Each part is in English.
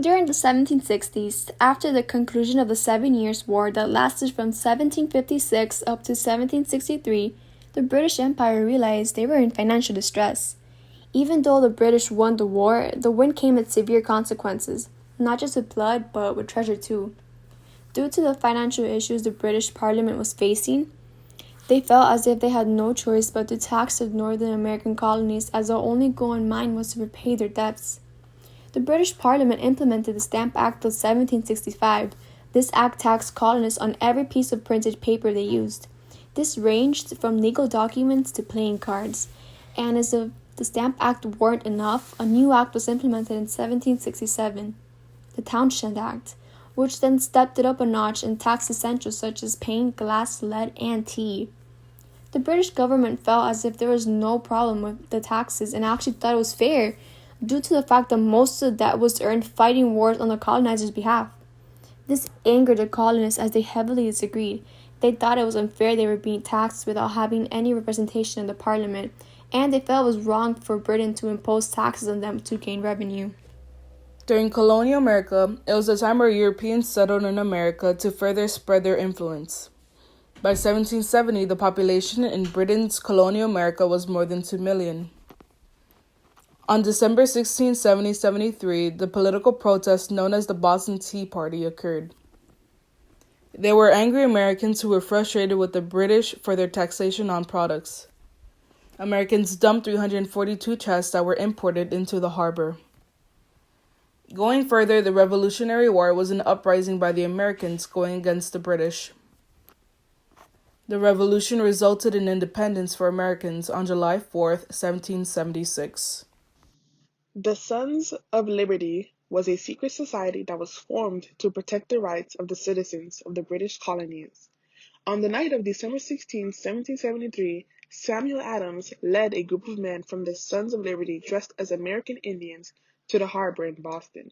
During the 1760s, after the conclusion of the 7 Years' War that lasted from 1756 up to 1763, the British Empire realized they were in financial distress. Even though the British won the war, the win came with severe consequences, not just with blood, but with treasure too. Due to the financial issues the British Parliament was facing, they felt as if they had no choice but to tax the Northern American colonies, as their only goal in mind was to repay their debts. The British Parliament implemented the Stamp Act of 1765. This act taxed colonists on every piece of printed paper they used. This ranged from legal documents to playing cards. And as if the Stamp Act weren't enough, a new act was implemented in 1767, the Townshend Act, which then stepped it up a notch and taxed essentials such as paint, glass, lead, and tea. The British government felt as if there was no problem with the taxes and actually thought it was fair, due to the fact that most of the debt was earned fighting wars on the colonizers' behalf. This angered the colonists as they heavily disagreed. They thought it was unfair they were being taxed without having any representation in the parliament, and they felt it was wrong for Britain to impose taxes on them to gain revenue. During colonial America, it was a time where Europeans settled in America to further spread their influence. By 1770, the population in Britain's colonial America was more than 2 million. On December 16, 1773, the political protest known as the Boston Tea Party occurred. There were angry Americans who were frustrated with the British for their taxation on products. Americans dumped 342 chests that were imported into the harbor. Going further, the Revolutionary War was an uprising by the Americans going against the British. The revolution resulted in independence for Americans on July 4, 1776. The Sons of Liberty was a secret society that was formed to protect the rights of the citizens of the British colonies. On the night of December 16, 1773, Samuel Adams led a group of men from the Sons of Liberty dressed as American Indians to the harbor in Boston.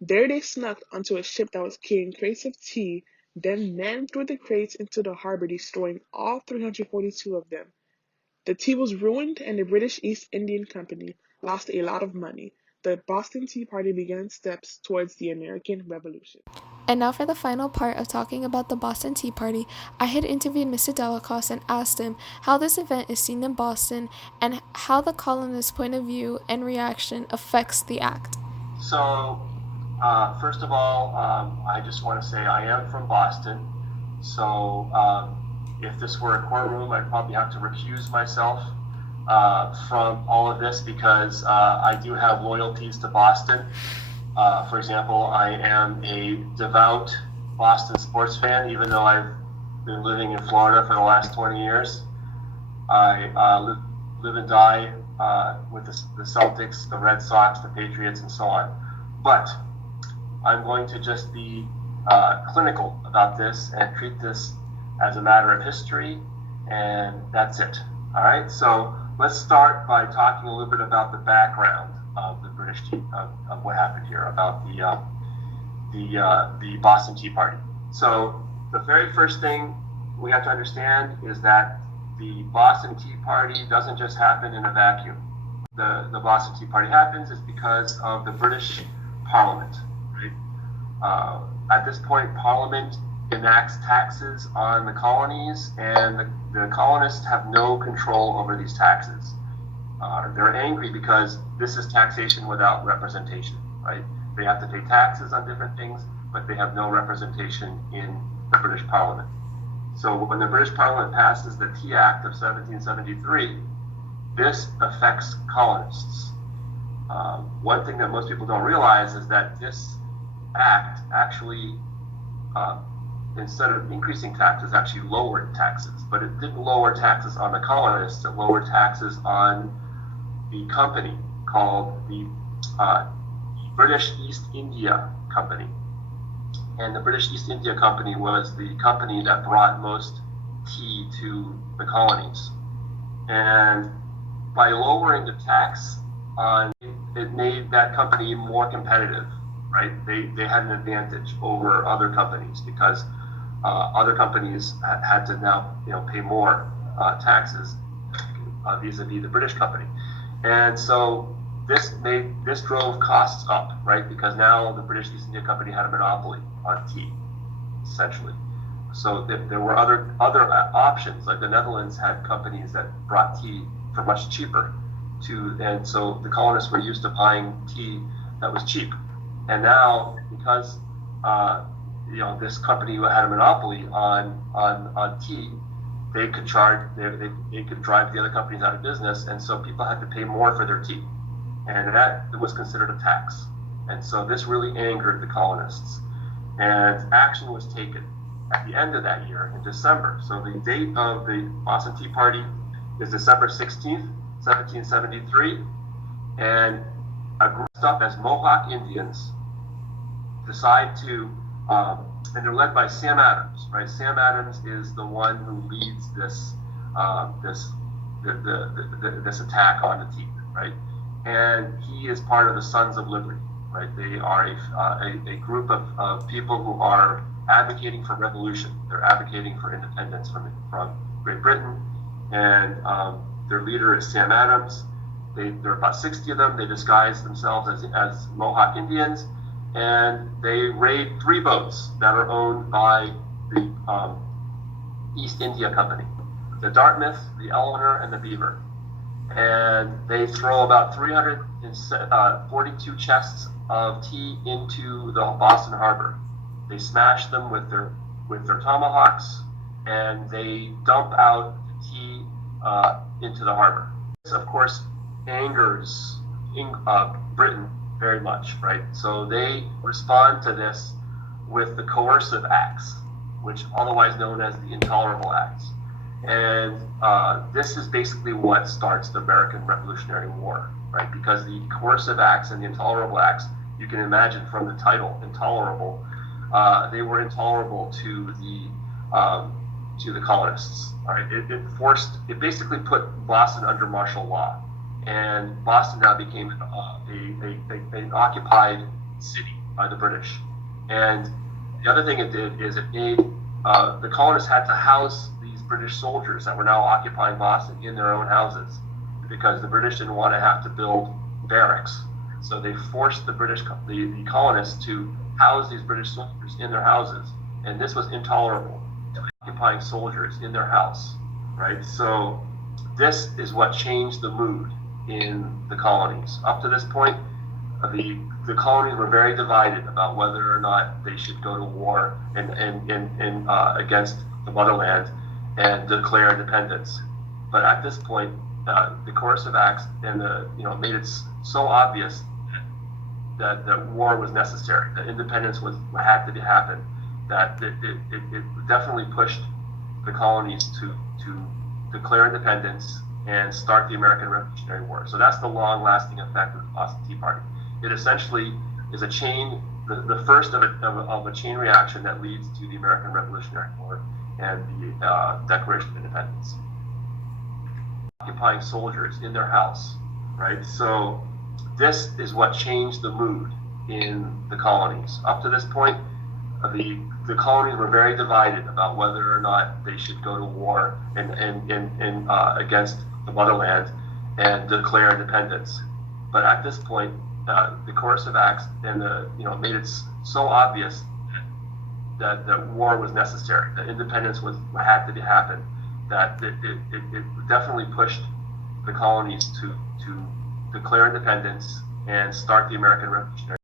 There they snuck onto a ship that was carrying crates of tea, then men threw the crates into the harbor, destroying all 342 of them. The tea was ruined and the British East Indian Company lost a lot of money. The Boston Tea Party began steps towards the American Revolution. And now for the final part of talking about the Boston Tea Party, I had interviewed Mr. Delacoste and asked him how this event is seen in Boston and how the colonists' point of view and reaction affects the act. So, first of all, I just want to say I am from Boston. So, if this were a courtroom, I'd probably have to recuse myself from all of this because I do have loyalties to Boston. For example, I am a devout Boston sports fan, even though I've been living in Florida for the last 20 years. I live and die with the Celtics, the Red Sox, the Patriots, and so on. But I'm going to just be clinical about this and treat this as a matter of history, and that's it. All right, so let's start by talking a little bit about the background of the British of what happened here, about the Boston Tea Party. So the very first thing we have to understand is that the Boston Tea Party doesn't just happen in a vacuum. The Boston Tea Party happens is because of the British Parliament, right? At this point, Parliament enacts taxes on the colonies, and the colonists have no control over these taxes. They're angry because this is taxation without representation, right? They have to pay taxes on different things, but they have no representation in the British Parliament. So when the British Parliament passes the Tea Act of 1773, this affects colonists. One thing that most people don't realize is that this act actually, instead of increasing taxes, actually lowered taxes. But it didn't lower taxes on the colonists, it lowered taxes on the company called the British East India Company. And the British East India Company was the company that brought most tea to the colonies. And by lowering the tax on it made that company more competitive, right? They had an advantage over other companies because other companies had to now pay more taxes vis-a-vis the British company. And so this drove costs up, right? Because now the British East India Company had a monopoly on tea, essentially. So there were other options, like the Netherlands had companies that brought tea for much cheaper, and so the colonists were used to buying tea that was cheap. And now, because this company had a monopoly on tea, they could they could drive the other companies out of business, and so people had to pay more for their tea, and that was considered a tax. And so this really angered the colonists, and action was taken at the end of that year in December. So the date of the Boston Tea Party is December 16th, 1773, and a group up as Mohawk Indians decide to, and they're led by Sam Adams, right? Sam Adams is the one who leads this attack on the tea, right? And he is part of the Sons of Liberty, right? They are a group of people who are advocating for revolution. They're advocating for independence from Great Britain, and their leader is Sam Adams. There are about 60 of them. They disguise themselves as Mohawk Indians, and they raid 3 boats that are owned by the East India Company, the Dartmouth, the Eleanor, and the Beaver. And they throw about 342 chests of tea into the Boston Harbor. They smash them with their tomahawks, and they dump out the tea into the harbor. This, of course, angers Britain very much, right? So they respond to this with the coercive acts, which otherwise known as the Intolerable Acts. And this is basically what starts the American Revolutionary War, right? Because the coercive acts and the intolerable acts, you can imagine from the title, intolerable, they were intolerable to the colonists. All right, it basically put Boston under martial law, and Boston now became an occupied city by the British. And the other thing it did is it made the colonists had to house these British soldiers that were now occupying Boston in their own houses, because the British didn't want to have to build barracks. So they forced the colonists to house these British soldiers in their houses, and this was intolerable, occupying soldiers in their house, right? So this is what changed the mood in the colonies. Up to this point, the colonies were very divided about whether or not they should go to war and against the motherland and declare independence. But at this point, the coercive acts and made it so obvious that war was necessary, that independence had to happen, that it definitely pushed the colonies to declare independence and start the American Revolutionary War. So that's the long-lasting effect of the Boston Tea Party. It essentially is a chain, the first of a chain reaction that leads to the American Revolutionary War and the Declaration of Independence. Occupying soldiers in their house, right? So this is what changed the mood in the colonies. Up to this point, the colonies were very divided about whether or not they should go to war and against the motherland and declare independence. But at this point, the coercive acts and made it so obvious that war was necessary, that independence had to happen, that it definitely pushed the colonies to declare independence and start the American Revolutionary